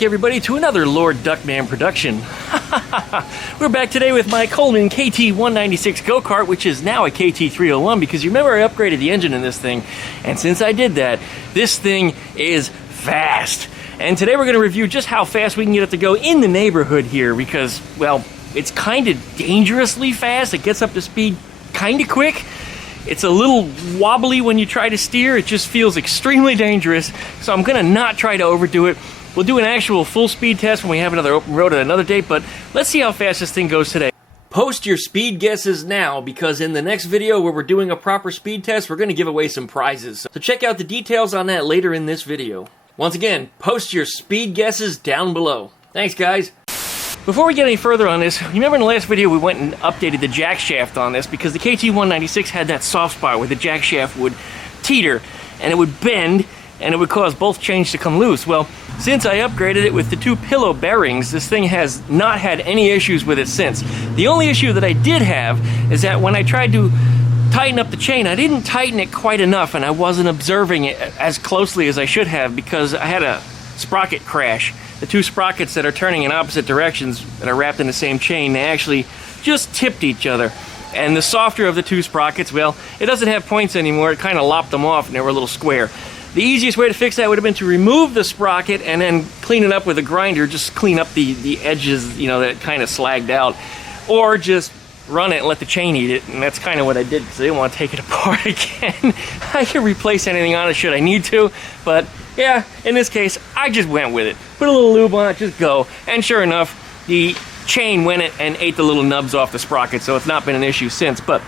Everybody to another Lord Duckman production. We're back today with my Coleman KT196 Go Kart, which is now a KT301 because you remember I upgraded the engine in this thing, and since I did that, this thing is fast. And today we're going to review just how fast we can get it to go in the neighborhood here because, well, it's kind of dangerously fast. It gets up to speed kind of quick. It's a little wobbly when you try to steer. It just feels extremely dangerous, so I'm going to not try to overdo it. We'll do an actual full speed test when we have another open road at another date, but let's see how fast this thing goes today. Post your speed guesses now, because in the next video where we're doing a proper speed test, we're going to give away some prizes. So check out the details on that later in this video. Once again, post your speed guesses down below. Thanks, guys. Before we get any further on this, remember in the last video we went and updated the jack shaft on this because the KT196 had that soft spot where the jack shaft would teeter and it would bend and it would cause both chains to come loose. Well, since I upgraded it with the two pillow bearings, this thing has not had any issues with it since. The only issue that I did have is that when I tried to tighten up the chain, I didn't tighten it quite enough and I wasn't observing it as closely as I should have because I had a sprocket crash. The two sprockets that are turning in opposite directions that are wrapped in the same chain, they actually just tipped each other. And the softer of the two sprockets, well, it doesn't have points anymore. It kind of lopped them off and they were a little square. The easiest way to fix that would have been to remove the sprocket and then clean it up with a grinder, just clean up the edges, you know, that kind of slagged out. Or just run it and let the chain eat it, and that's kind of what I did because I didn't want to take it apart again. I can replace anything on it should I need to, but yeah, in this case, I just went with it. Put a little lube on it, just go, and sure enough, the chain went and ate the little nubs off the sprocket, so it's not been an issue since. But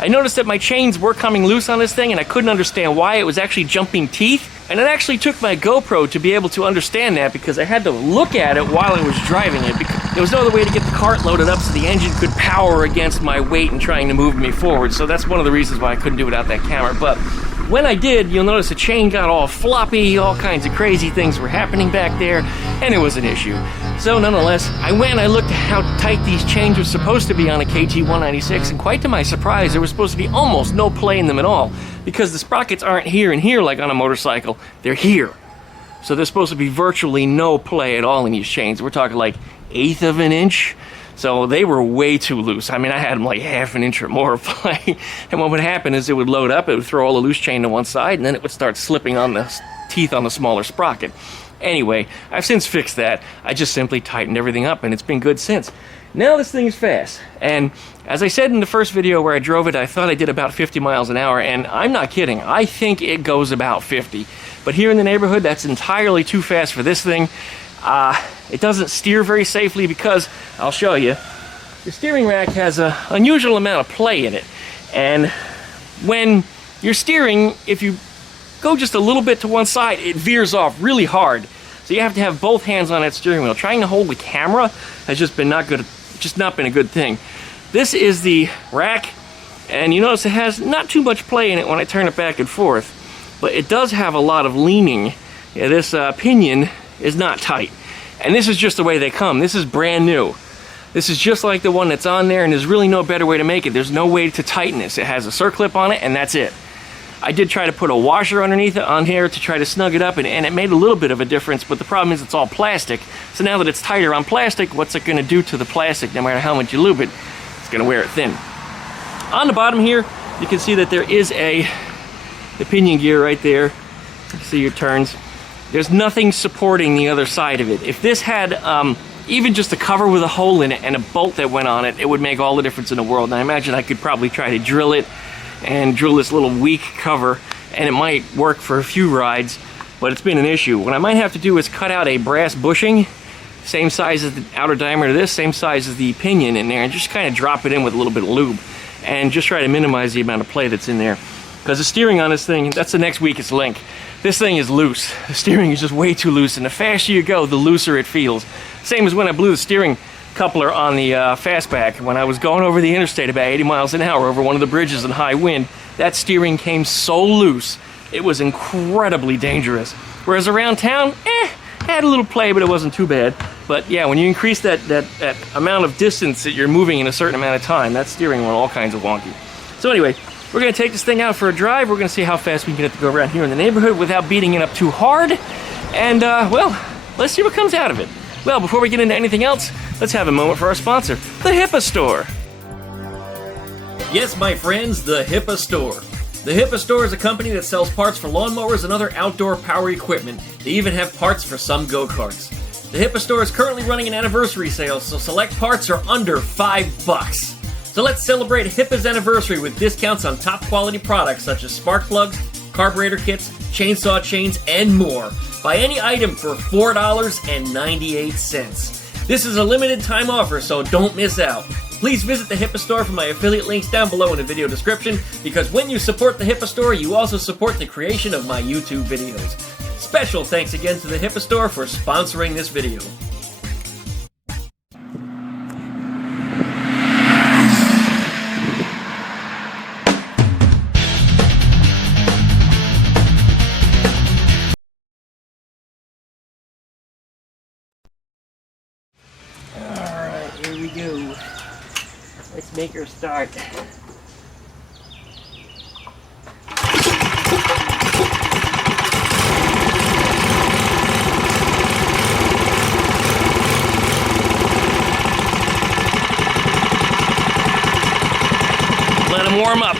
I noticed that my chains were coming loose on this thing, and I couldn't understand why. It was actually jumping teeth, and it actually took my GoPro to be able to understand that because I had to look at it while I was driving it. Because there was no other way to get the cart loaded up so the engine could power against my weight and trying to move me forward. So that's one of the reasons why I couldn't do it without that camera. But when I did, you'll notice the chain got all floppy, all kinds of crazy things were happening back there, and it was an issue. So nonetheless, I went and I looked at how tight these chains were supposed to be on a KT196, and quite to my surprise, there was supposed to be almost no play in them at all, because the sprockets aren't here and here like on a motorcycle, they're here. So there's supposed to be virtually no play at all in these chains. We're talking like 1/8 of an inch. So they were way too loose. I mean, I had them like 1/2 an inch or more of play. And what would happen is it would load up, it would throw all the loose chain to one side, and then it would start slipping on the teeth on the smaller sprocket. Anyway, I've since fixed that. I just simply tightened everything up, and it's been good since. Now this thing is fast. And as I said in the first video where I drove it, I thought I did about 50 miles an hour, and I'm not kidding. I think it goes about 50. But here in the neighborhood, that's entirely too fast for this thing. It doesn't steer very safely because, I'll show you, the steering rack has an unusual amount of play in it. And when you're steering, if you go just a little bit to one side, it veers off really hard. So you have to have both hands on that steering wheel. Trying to hold the camera has just not been a good thing. This is the rack, and you notice it has not too much play in it when I turn it back and forth, but it does have a lot of leaning. Yeah, this pinion is not tight. And this is just the way they come. This is brand new. This is just like the one that's on there, and there's really no better way to make it. There's no way to tighten this. It has a circlip on it, and that's it. I did try to put a washer underneath it on here to try to snug it up, and it made a little bit of a difference, but the problem is it's all plastic. So now that it's tighter on plastic, what's it going to do to the plastic? No matter how much you lube it, it's going to wear it thin. On the bottom here, you can see that there is the pinion gear right there. You can see your turns. There's nothing supporting the other side of it. If this had even just a cover with a hole in it and a bolt that went on it, it would make all the difference in the world. And I imagine I could probably try to drill it and drill this little weak cover, and it might work for a few rides, but it's been an issue. What I might have to do is cut out a brass bushing, same size as the outer diameter of this, same size as the pinion in there, and just kind of drop it in with a little bit of lube, and just try to minimize the amount of play that's in there. Because the steering on this thing, that's the next weakest link. This thing is loose. The steering is just way too loose, and the faster you go, the looser it feels. Same as when I blew the steering coupler on the fastback. When I was going over the interstate about 80 miles an hour over one of the bridges in high wind, that steering came so loose, it was incredibly dangerous. Whereas around town, had a little play, but it wasn't too bad. But yeah, when you increase that amount of distance that you're moving in a certain amount of time, that steering went all kinds of wonky. So anyway, we're going to take this thing out for a drive. We're going to see how fast we can get it to go around here in the neighborhood without beating it up too hard. And, well, let's see what comes out of it. Well, before we get into anything else, let's have a moment for our sponsor, the HIPA Store. Yes, my friends, the HIPA Store. The HIPA Store is a company that sells parts for lawnmowers and other outdoor power equipment. They even have parts for some go-karts. The HIPA Store is currently running an anniversary sale, so select parts are under $5. So let's celebrate HIPA's anniversary with discounts on top quality products such as spark plugs, carburetor kits, chainsaw chains, and more. Buy any item for $4.98. This is a limited time offer, so don't miss out. Please visit the HIPA Store for my affiliate links down below in the video description, because when you support the HIPA Store, you also support the creation of my YouTube videos. Special thanks again to the HIPA Store for sponsoring this video. Alright, here we go. Let's make her start. Let them warm up.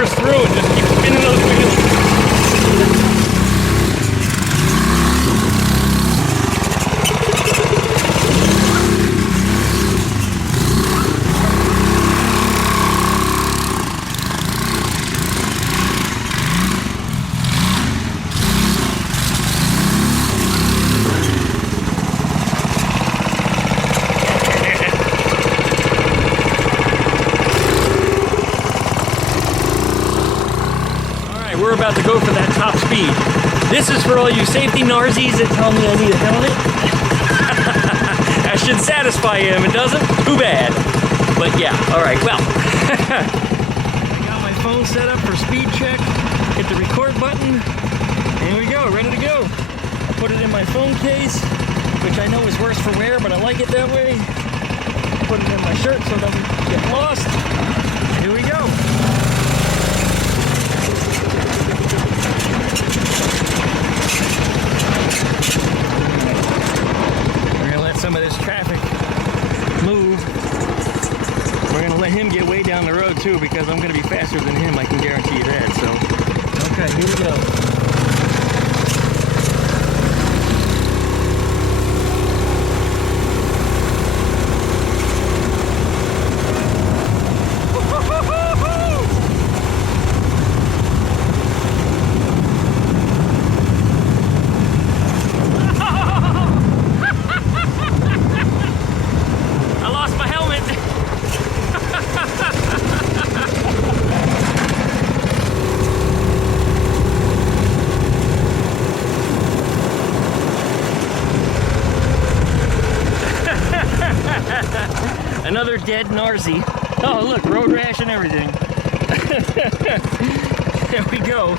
Through and just keep spinning those wheels. We're about to go for that top speed. This is for all you Safety Narzis that tell me I need a helmet. That should satisfy you. If it doesn't, too bad. But yeah, alright, well. I got my phone set up for speed check. Hit the record button. Here we go, ready to go. I put it in my phone case, which I know is worse for wear, but I like it that way. Put it in my shirt so it doesn't get lost. Here we go. Some of this traffic move. We're gonna let him get way down the road too, because I'm gonna be faster than him, I can guarantee you that. So okay, here we go. Another dead Narzi. Oh, look, road rash and everything. There we go.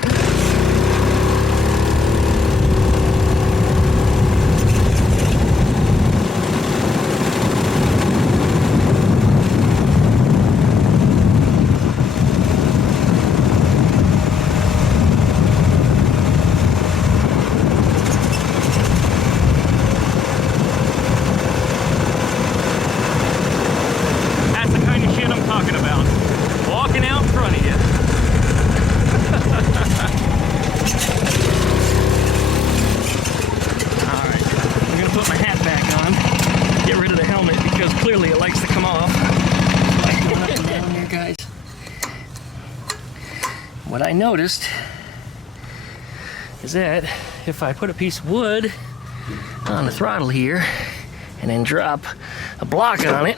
What I noticed is that if I put a piece of wood on the throttle here and then drop a block on it,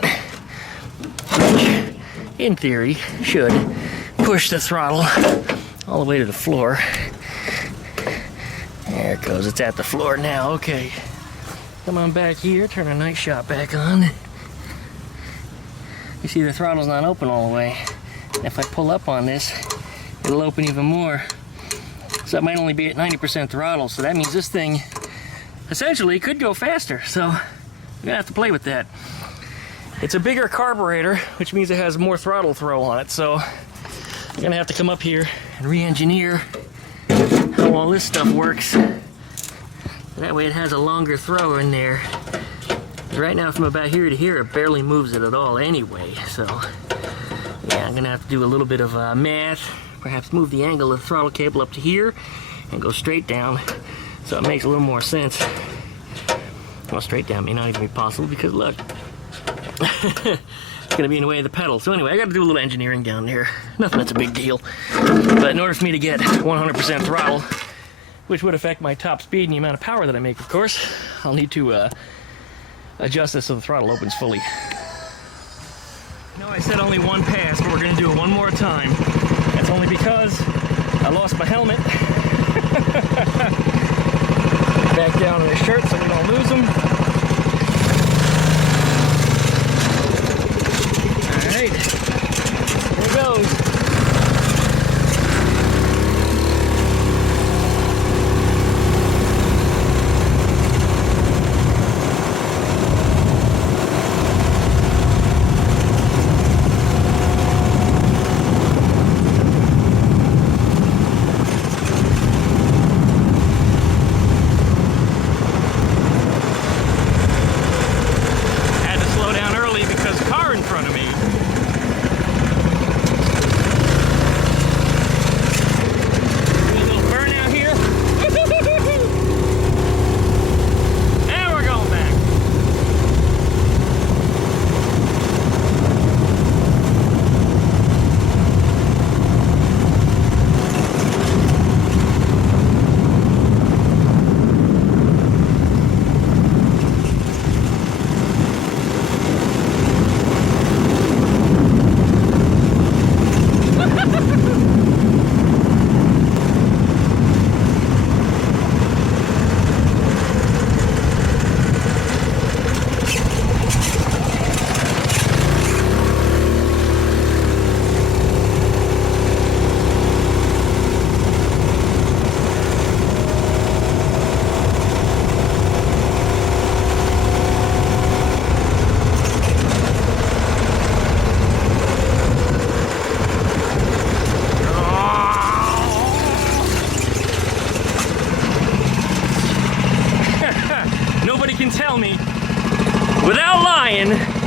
which in theory should push the throttle all the way to the floor. There it goes, it's at the floor now. Okay, come on back here, turn our night shot back on. You see the throttle's not open all the way. If I pull up on this, it'll open even more. So it might only be at 90% throttle, so that means this thing essentially could go faster. So we're gonna have to play with that. It's a bigger carburetor, which means it has more throttle throw on it. So I'm gonna have to come up here and re-engineer how all this stuff works. That way it has a longer throw in there. Right now from about here to here, it barely moves it at all anyway. So yeah, I'm gonna have to do a little bit of math. Perhaps move the angle of the throttle cable up to here and go straight down, so it makes a little more sense. Well, straight down may not even be possible because look, it's gonna be in the way of the pedal. So anyway, I gotta do a little engineering down there. Nothing that's a big deal. But in order for me to get 100% throttle, which would affect my top speed and the amount of power that I make, of course, I'll need to adjust this so the throttle opens fully. No, I said only one pass, but we're gonna do it one more time. That's only because I lost my helmet. Back down in the shirt so we don't lose them. Alright, here it goes.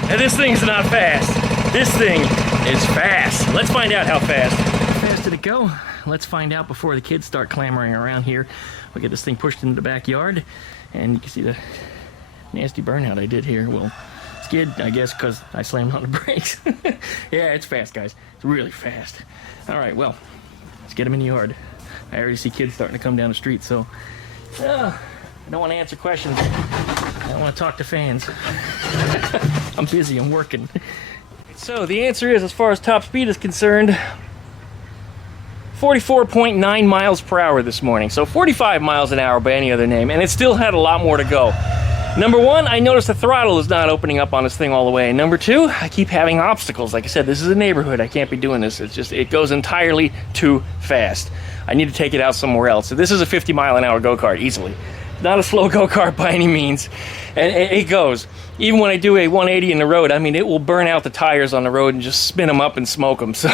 And this thing's not fast. This thing is fast. Let's find out how fast. How fast did it go? Let's find out before the kids start clamoring around here. We'll get this thing pushed into the backyard, and you can see the nasty burnout I did here. Well, skid, I guess, because I slammed on the brakes. Yeah, it's fast, guys. It's really fast. All right, well, let's get them in the yard. I already see kids starting to come down the street, so I don't want to answer questions. I don't want to talk to fans. I'm busy, I'm working. So the answer is, as far as top speed is concerned, 44.9 miles per hour this morning. So 45 miles an hour by any other name, and it still had a lot more to go. Number one, I noticed the throttle is not opening up on this thing all the way. Number two, I keep having obstacles. Like I said, this is a neighborhood. I can't be doing this. It's just, it goes entirely too fast. I need to take it out somewhere else. So this is a 50 mile an hour go-kart, easily. Not a slow go-kart by any means. And it goes. Even when I do a 180 in the road, I mean, it will burn out the tires on the road and just spin them up and smoke them. So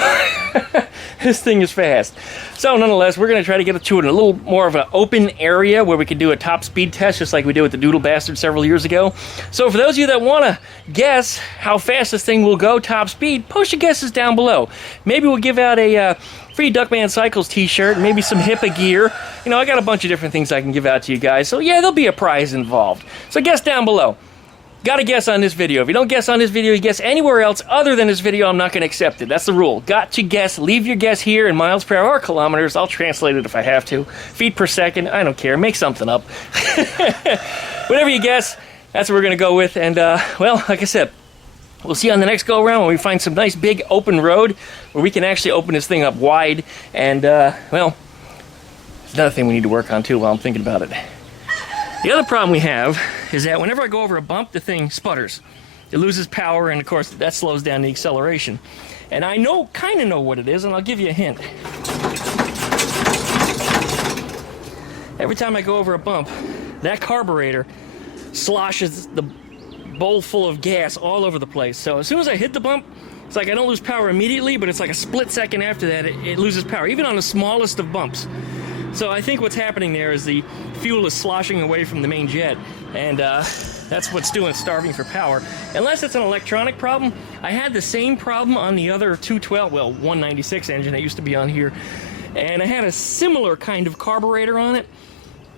this thing is fast. So nonetheless, we're going to try to get it to a little more of an open area where we can do a top speed test, just like we did with the Doodle Bastard several years ago. So for those of you that want to guess how fast this thing will go top speed, post your guesses down below. Maybe we'll give out a free Duckman Cycles t-shirt, maybe some HIPA gear. You know, I got a bunch of different things I can give out to you guys. So yeah, there'll be a prize involved. So guess down below. Got to guess on this video. If you don't guess on this video, you guess anywhere else other than this video, I'm not going to accept it. That's the rule. Got to guess. Leave your guess here in miles per hour or kilometers. I'll translate it if I have to. Feet per second. I don't care. Make something up. Whatever you guess, that's what we're going to go with. And, well, like I said, We'll see on the next go-around when we find some nice big open road where we can actually open this thing up wide. And, well, it's another thing we need to work on too while I'm thinking about it. The other problem we have is that whenever I go over a bump, the thing sputters. It loses power, and of course that slows down the acceleration. And I kind of know what it is, and I'll give you a hint. Every time I go over a bump, that carburetor sloshes the bowl full of gas all over the place. So as soon as I hit the bump, it's like I don't lose power immediately, but it's like a split second after that it loses power, even on the smallest of bumps. So I think what's happening there is the fuel is sloshing away from the main jet, and that's what's doing it, starving for power. Unless it's an electronic problem. I had the same problem on the other 196 engine that used to be on here, and I had a similar kind of carburetor on it,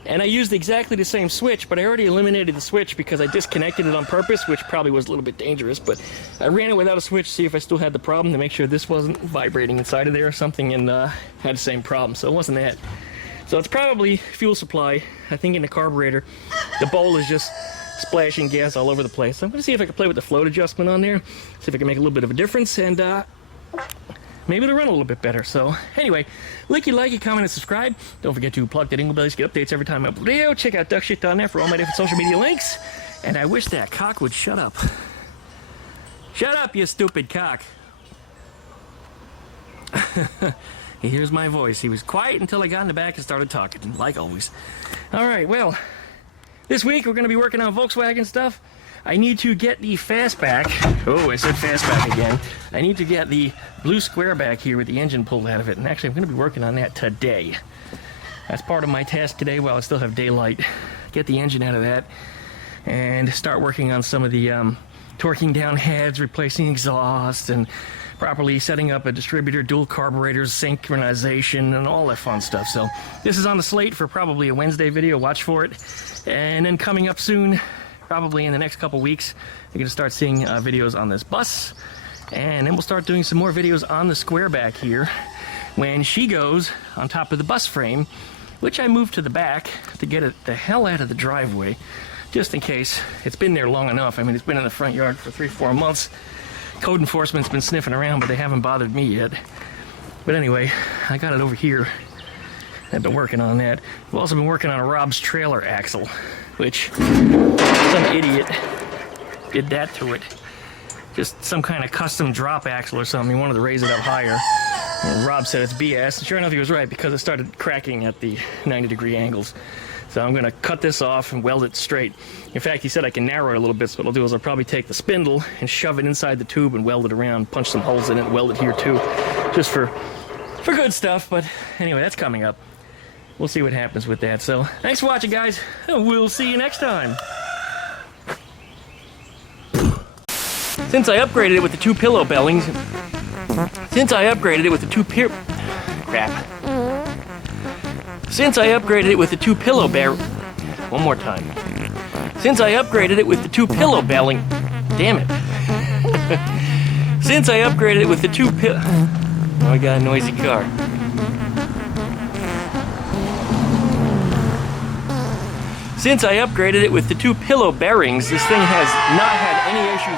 and I used exactly the same switch, but I already eliminated the switch because I disconnected it on purpose, which probably was a little bit dangerous, but I ran it without a switch to see if I still had the problem, to make sure this wasn't vibrating inside of there or something, and had the same problem, so it wasn't that. So it's probably fuel supply. I think in the carburetor, the bowl is just splashing gas all over the place. So I'm going to see if I can play with the float adjustment on there, see if I can make a little bit of a difference, and maybe it'll run a little bit better. So anyway, like, comment, and subscribe. Don't forget to plug that dingle bell to get updates every time I upload a video. Check out duckshit.net for all my different social media links. And I wish that cock would shut up. Shut up, you stupid cock. He hears my voice. He was quiet until I got in the back and started talking, like always. All right, well, this week we're going to be working on Volkswagen stuff. I need to get the fastback. Oh, I said fastback again. I need to get the blue square back here with the engine pulled out of it. And actually, I'm going to be working on that today. That's part of my task today while I still have daylight. Get the engine out of that and start working on some of the torquing down heads, replacing exhaust, and properly setting up a distributor, dual carburetors, synchronization, and all that fun stuff. So this is on the slate for probably a Wednesday video. Watch for it. And then coming up soon, probably in the next couple weeks, you're going to start seeing videos on this bus. And then we'll start doing some more videos on the square back here when she goes on top of the bus frame, which I moved to the back to get it the hell out of the driveway, just in case. It's been there long enough. I mean, it's been in the front yard for 3-4 months. Code enforcement's been sniffing around, but they haven't bothered me yet. But anyway, I got it over here. I've been working on that. We've also been working on a Rob's trailer axle, which some idiot did that to it. Just some kind of custom drop axle or something. He wanted to raise it up higher. And Rob said it's BS. And sure enough, he was right, because it started cracking at the 90-degree angles. So I'm going to cut this off and weld it straight. In fact, he said I can narrow it a little bit, so what I'll do is I'll probably take the spindle and shove it inside the tube and weld it around, punch some holes in it, weld it here too, just for good stuff. But anyway, that's coming up. We'll see what happens with that. So thanks for watching, guys, and we'll see you next time. Since I upgraded it with the 2 pillow bellings, Since I upgraded it with the 2 pillow bear. One more time. Since I upgraded it with the 2 pillow belling. Damn it. Since I upgraded it with the 2 pillow. Oh, I got a noisy car. Since I upgraded it with the 2 pillow bearings, this thing has not had any issues